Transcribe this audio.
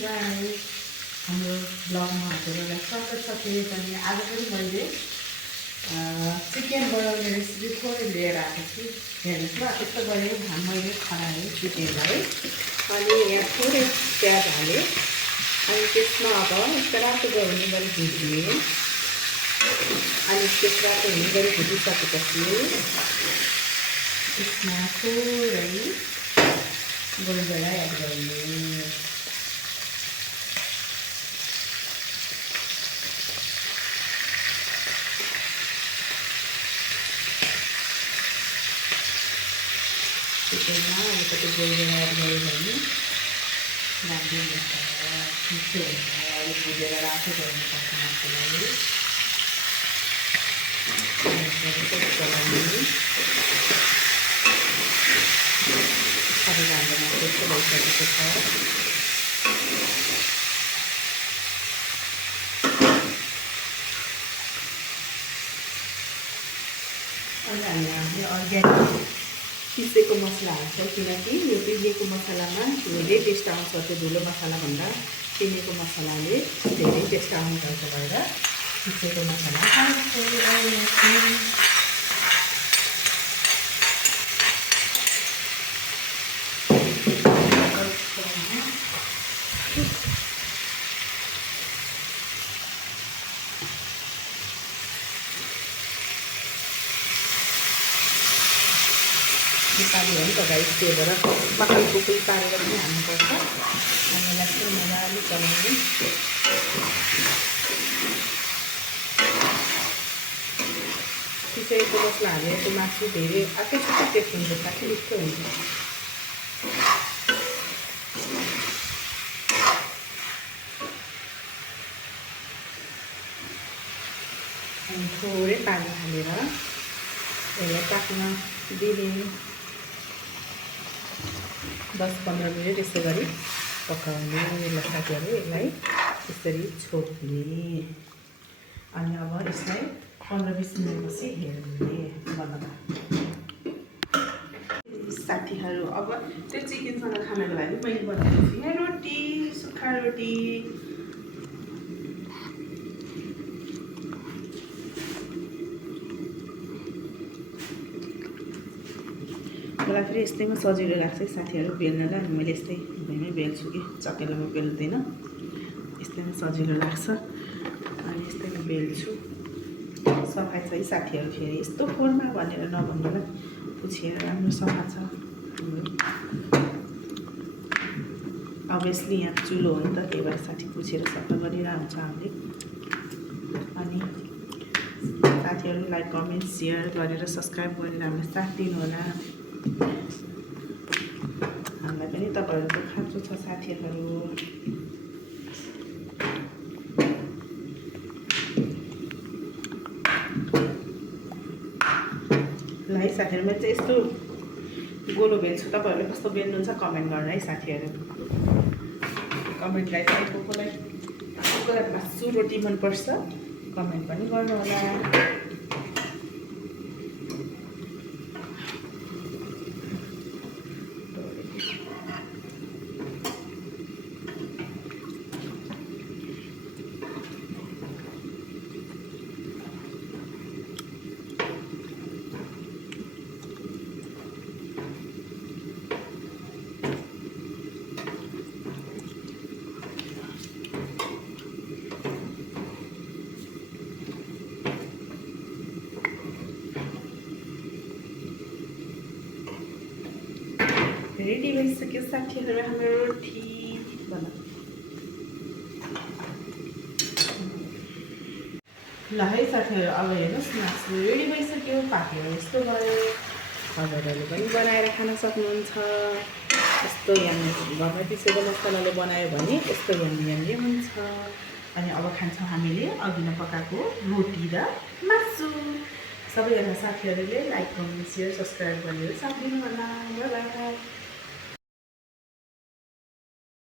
Guys, हाम्रो ब्लगमा हजुरहरूलाई स्वागत छ फेरि पनि। आज पनि मैले चिकन बनाउने रेसिपी थोरै लिएर आएको छु। हेर्नुहोस् ल, यस्तो गरेर मैले खनाएँ चिकनलाई, अनि यहाँ थोरै प्याज हालेँ, अनि त्यसमा अब यस्तो रातो हुने गरी भुटिएँ। अनि त्यस रातो हुने गरी भुटिसकेपछि त्यसमा थोरै गोलगोला एड गर्ने। चिकनमा अलिकति गोलगोला एड गऱ्यो भने राम्रो हुन्छ, मिठो हुन्छ। अलिक भुजेर रातो गर्नुपर्छ मसलालाई। अब हाम्रोमा त्यस्तो भइसकेको छ। अनि हामीले अर्ग्यानिक पिसेको मसला हाल्छौँ, किनकि यो पिसेको मसलामा धेरै टेस्ट आउँछ। त्यो धुलो मसलाभन्दा किनेको मसलाले धेरै टेस्ट आउने गर्छ भएर पिसेको मसला हाल्छौँ। नेपाली हो नि त गाइस, त्यही भएर मकैको कुल पारेर पनि हाल्नुपर्छ। अनि यसलाई चाहिँ मजाले चलाउने। पिसेको मसला हालेको मासु धेरै आकर्षक टेस्ट हुन्छ, साथै मिठो हुन्छ। अनि थोरै पानी हालेर यसलाई पाक्न दिने। 10-15 मिनट यसै गरी पकाउने। ल साथीहरू, यसलाई यसरी छोड्ने। अनि अब यसलाई 15-20 मिनटपछि हेर्ने बनाउँदा। साथीहरू, अब त्यो चिकनसँग खानको लागि मैले बनाएको छु यहाँ रोटी, सुक्खा रोटी। मलाई फेरि यस्तैमा सजिलो लाग्छ साथीहरू बेल्नलाई। अनि मैले यस्तै भुइँमै बेल्छु कि चकेलामा बेल्दैन, यस्तैमा सजिलो लाग्छ। अनि यस्तैमा बेल्छु। सफा छ है साथीहरू, फेरि यस्तो फोनमा भनेर नभन्नुलाई, पुछेर राम्रो सफा छ हाम्रो। अभियसली यहाँ चुलो हो नि त, त्यही भएर साथी पुछेर सफा गरिरहेको हुन्छ हामीले। अनि साथीहरू लाइक, कमेन्ट, सेयर गरेर सब्सक्राइब गरेर हामीलाई साथ दिनुहोला। हामीलाई पनि तपाईँहरूको खाँचो छ साथीहरू। ल है साथीहरू, मैले चाहिँ यस्तो गोलो बेल्छु। तपाईँहरूले कस्तो बेल्नुहुन्छ कमेन्ट गरेर है साथीहरू। कमेन्टलाई चाहिँ को कोलाई मासु रोटी मनपर्छ कमेन्ट पनि गर्नु होला। रेडी भइसक्यो साथीहरू हाम्रो रोटी बना। ल है साथीहरू, अब हेर्नुहोस् मासु रेडी भइसक्यो, पाकेर यस्तो भयो। हजुरहरूले पनि बनाएर खान सक्नुहुन्छ। यस्तो यहाँ घरमा पिसेको मसलाले बनायो भने यस्तो यम्मी हुन्छ। अनि अब खान्छौँ हामीले अघि नै पकाएको रोटी र मासु। सबैजना साथीहरूले लाइक, कमेन्ट, सेयर, सब्सक्राइब गरेर साथ दिनु होला। Bye bye.